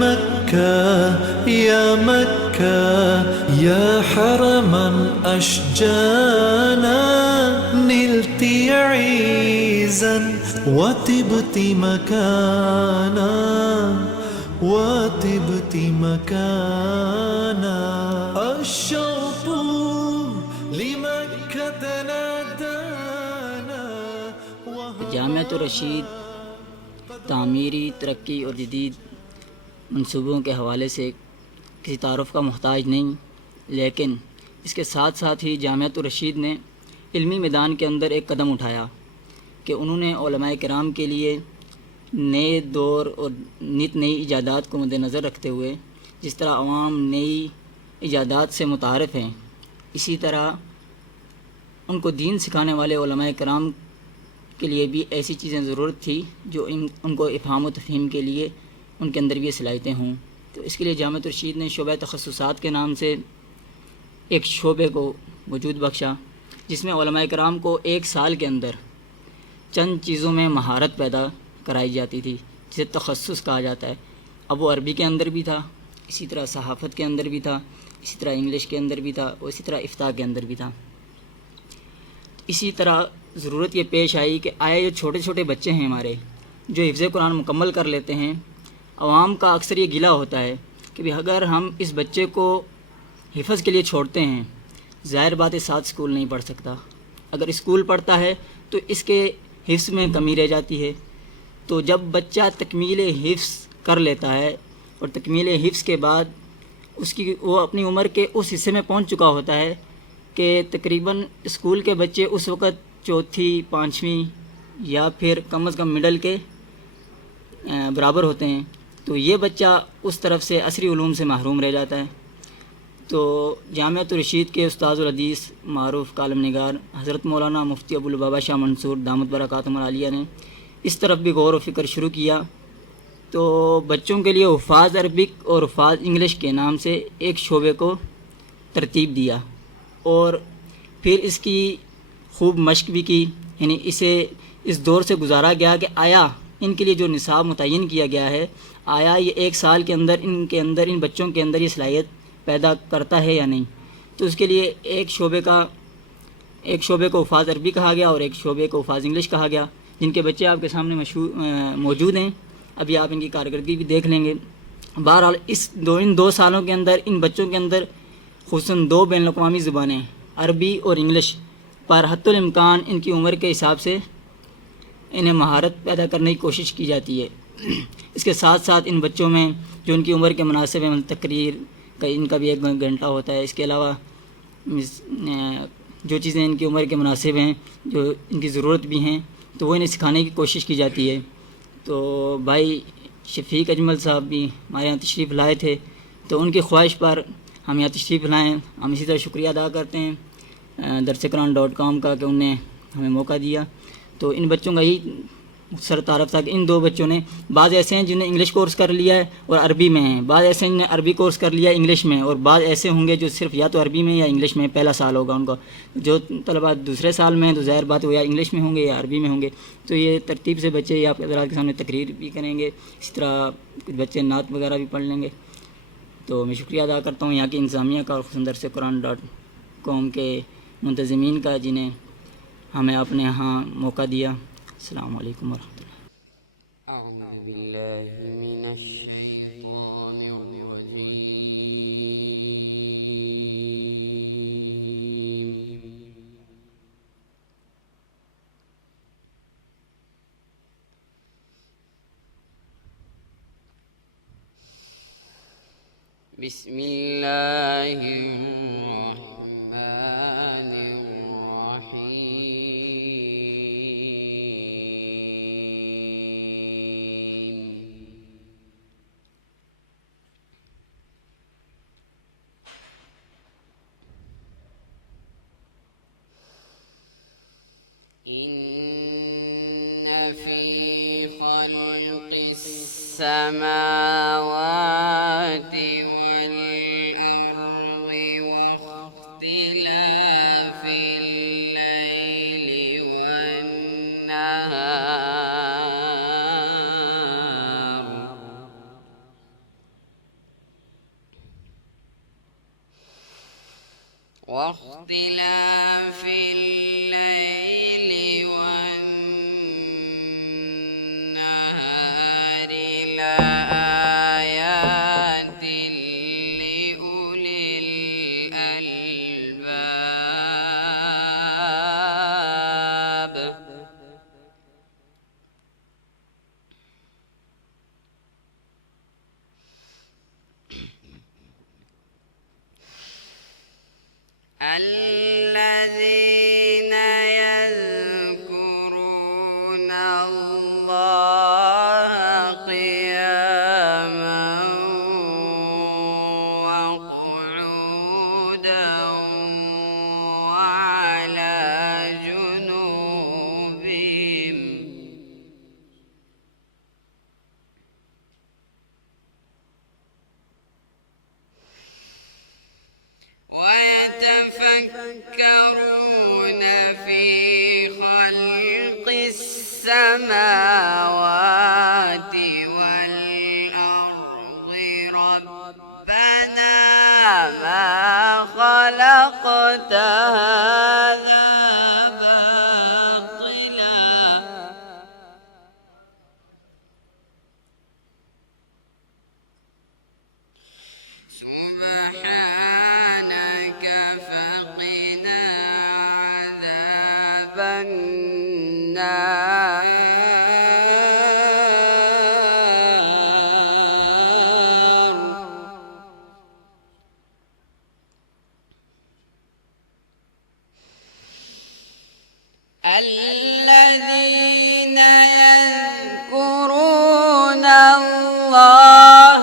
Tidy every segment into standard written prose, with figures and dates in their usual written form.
مكة يا مكة يا حرما أشجانا نلت عيزا وطبت مكانا وطبت مكانا الشوق لمكة نادانا. جامعۃ الرشید تعمیری ترقی اور جدید منصوبوں کے حوالے سے کسی تعارف کا محتاج نہیں، لیکن اس کے ساتھ ساتھ ہی جامعۃ الرشید نے علمی میدان کے اندر ایک قدم اٹھایا کہ انہوں نے علماء کرام کے لیے نئے دور اور نت نئی ایجادات کو مد نظر رکھتے ہوئے جس طرح عوام نئی ایجادات سے متعارف ہیں، اسی طرح ان کو دین سکھانے والے علماء کرام کے لیے بھی ایسی چیزیں ضرورت تھی جو ان کو افہام و تفہیم کے لیے ان کے اندر بھی صلاحیتیں ہوں. تو اس کے لیے جامعۃ الرشید نے شعبہ تخصصات کے نام سے ایک شعبے کو وجود بخشا، جس میں علماء کرام کو ایک سال کے اندر چند چیزوں میں مہارت پیدا کرائی جاتی تھی، جسے تخصص کہا جاتا ہے. اب وہ عربی کے اندر بھی تھا، اسی طرح صحافت کے اندر بھی تھا، اسی طرح انگلش کے اندر بھی تھا، اور اسی طرح افتاء کے اندر بھی تھا. اسی طرح ضرورت یہ پیش آئی کہ آئے جو چھوٹے چھوٹے بچے ہیں ہمارے جو حفظ قرآن مکمل کر لیتے ہیں، عوام کا اکثر یہ گلہ ہوتا ہے کہ بھی اگر ہم اس بچے کو حفظ کے لیے چھوڑتے ہیں، ظاہر بات ہے ساتھ اسکول نہیں پڑھ سکتا، اگر اسکول پڑھتا ہے تو اس کے حفظ میں کمی رہ جاتی ہے. تو جب بچہ تکمیل حفظ کر لیتا ہے اور تکمیل حفظ کے بعد وہ اپنی عمر کے اس حصے میں پہنچ چکا ہوتا ہے کہ تقریباً اسکول کے بچے اس وقت چوتھی پانچویں یا پھر کم از کم مڈل کے برابر ہوتے ہیں، تو یہ بچہ اس طرف سے عصری علوم سے محروم رہ جاتا ہے. تو جامعۃ الرشید کے استاذ الحدیث معروف کالم نگار حضرت مولانا مفتی ابو البابا شاہ منصور دامت برکاتہم العالیہ نے اس طرف بھی غور و فکر شروع کیا. تو بچوں کے لیے حفاظ عربک اور حفاظ انگلش کے نام سے ایک شعبے کو ترتیب دیا اور پھر اس کی خوب مشق بھی کی. یعنی اسے اس دور سے گزارا گیا کہ آیا ان کے لیے جو نصاب متعین کیا گیا ہے، آیا یہ ایک سال کے اندر ان بچوں کے اندر یہ صلاحیت پیدا کرتا ہے یا نہیں. تو اس کے لیے ایک شعبے کو حفاظ عربی کہا گیا اور ایک شعبے کو حفاظ انگلش کہا گیا، جن کے بچے آپ کے سامنے موجود ہیں. ابھی آپ ان کی کارکردگی بھی دیکھ لیں گے. بہرحال ان 2 سالوں کے اندر ان بچوں کے اندر خصوصاً 2 بین الاقوامی زبانیں عربی اور انگلش پر حتی الامکان ان کی عمر کے حساب سے انہیں مہارت پیدا کرنے کی کوشش کی جاتی ہے. اس کے ساتھ ساتھ ان بچوں میں جو ان کی عمر کے مناسب ہیں، تقریر کا ان کا بھی 1 گھنٹہ ہوتا ہے. اس کے علاوہ جو چیزیں ان کی عمر کے مناسب ہیں، جو ان کی ضرورت بھی ہیں، تو وہ انہیں سکھانے کی کوشش کی جاتی ہے. تو بھائی شفیق اجمل صاحب بھی ہمارے یہاں تشریف لائے تھے، تو ان کی خواہش پر ہم یہاں تشریف لائیں. ہم اسی طرح شکریہ ادا کرتے ہیں درسقرآن.com کا کہ انہوں نے ہمیں موقع دیا. تو ان بچوں کا یہی سر تعارف تھا کہ ان 2 بچوں نے، بعض ایسے ہیں جنہوں نے انگلش کورس کر لیا ہے اور عربی میں ہیں، بعض ایسے ہیں جنہوں نے عربی کورس کر لیا ہے انگلش میں، اور بعض ایسے ہوں گے جو صرف یا تو عربی میں یا انگلش میں پہلا سال ہوگا ان کا. جو طلباء دوسرے سال میں ہیں تو ظاہر بات ہے وہ یا انگلش میں ہوں گے یا عربی میں ہوں گے. تو یہ ترتیب سے بچے آپ حضرات کے سامنے تقریر بھی کریں گے، اسی طرح کچھ بچے نعت وغیرہ بھی پڑھ لیں گے. تو میں شکریہ ادا کرتا ہوں یہاں کی انتظامیہ کا اور خصوصاً درسقرآن.com کے منتظمین کا، جنہیں ہمیں اپنے یہاں موقع دیا. السلام علیکم ورحمۃ اللہ. أعوذ بالله من الشيطان الرجيم. بسم الله الرحمن الرحيم. إن في خلق السماوات والأرض واختلاف الليل والنهار واختلاف الليل والنهار لآيات لأولي الألباب. الذين يذكرون الله قياما وقعودا وعلى جنوبهم ويتفكرون في خلق السماوات والأرض ربنا ما خلقت هذا باطلا سبحانك فقنا عذاب النار. الذين يذكرون الله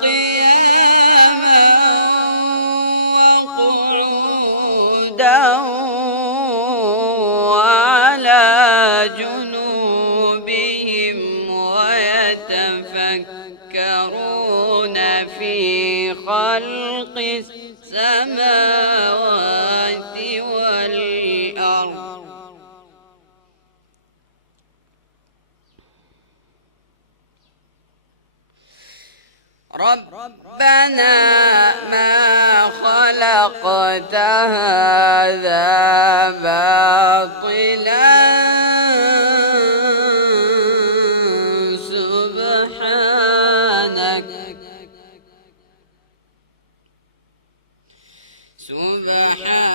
قياما وقعودا وعلى جنوبهم ويتفكرون في خلق السماوات والأرض ربنا ما خلقت هذا باطلا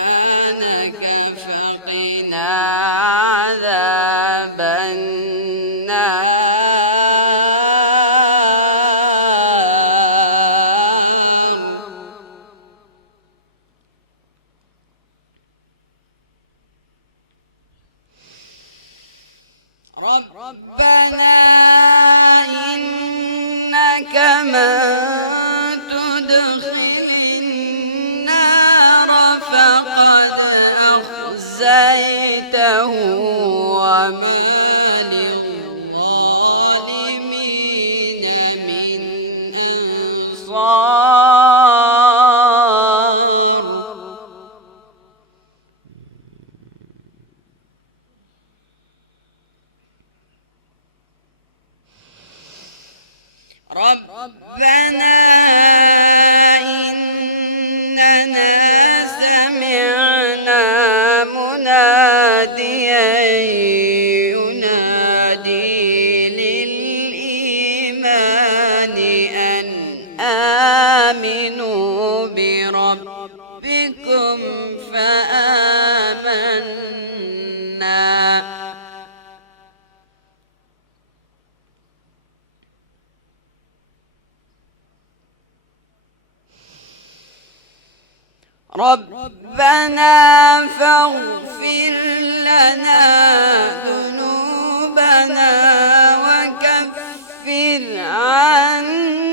سبحانك فقنا عذاب النار. ربنا إنك من تدخل النار فقد أخزيته وما للظالمين من أنصار. ربنا إننا سمعنا مناديا ينادي للإيمان أن آمنوا بربكم فآمنا. ربنا فاغفر لنا ذنوبنا وكفر عنا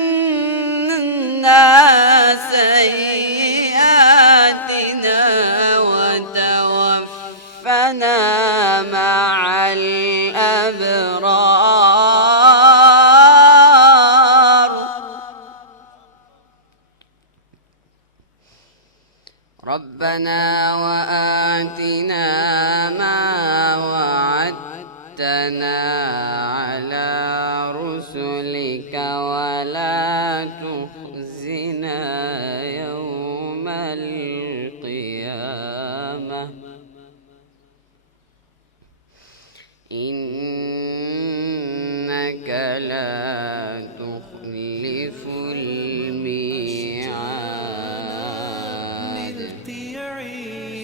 سيئاتنا وتوفنا مع الأبرار. ربنا وآتنا ما وعدتنا على رسلك ولا تخزنا يوم القيامة. إنك لا تخلف الميعاد.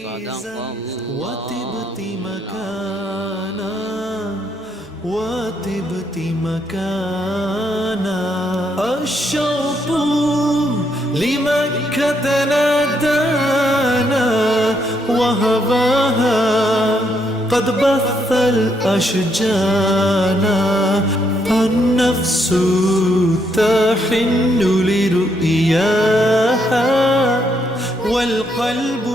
صدق الله. وتبت مكانا وتبت مكانا. الشوق لمكة نادانا وهواها قد بث الأشجانا. فالنفس تحن لرؤياها والقلب